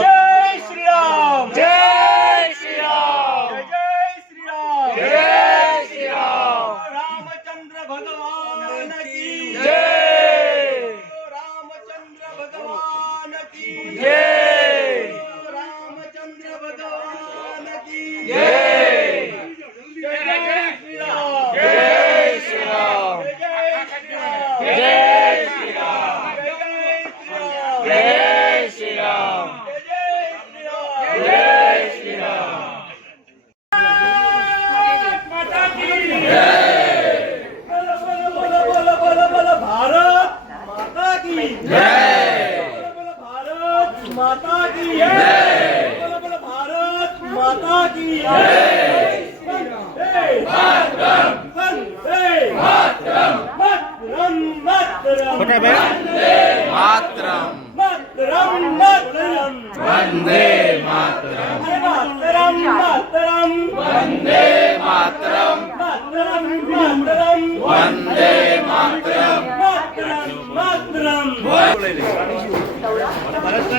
जय श्री राम जय श्री राम जय श्री राम जय श्री राम रामचंद्र भगवान की जय रामचंद्र भगवान की जय रामचंद्र भगवान की जय जय श्री राम जय श्री राम जय श्री राम जय श्री राम जय श्री राम जय श्री राम माता की जय बोलो बोलो बोलो बोलो बोलो भारत माता की जय बोलो बोलो भारत माता की जय बोलो बोलो भारत माता की जय वंदे मातरम वंदे मातरम वंदे मातरम मातरम मातरम वंदे मातरम मातरम मातरम वंदे मातरम मातरम मातरम वंदे मातरम मातरम मातरम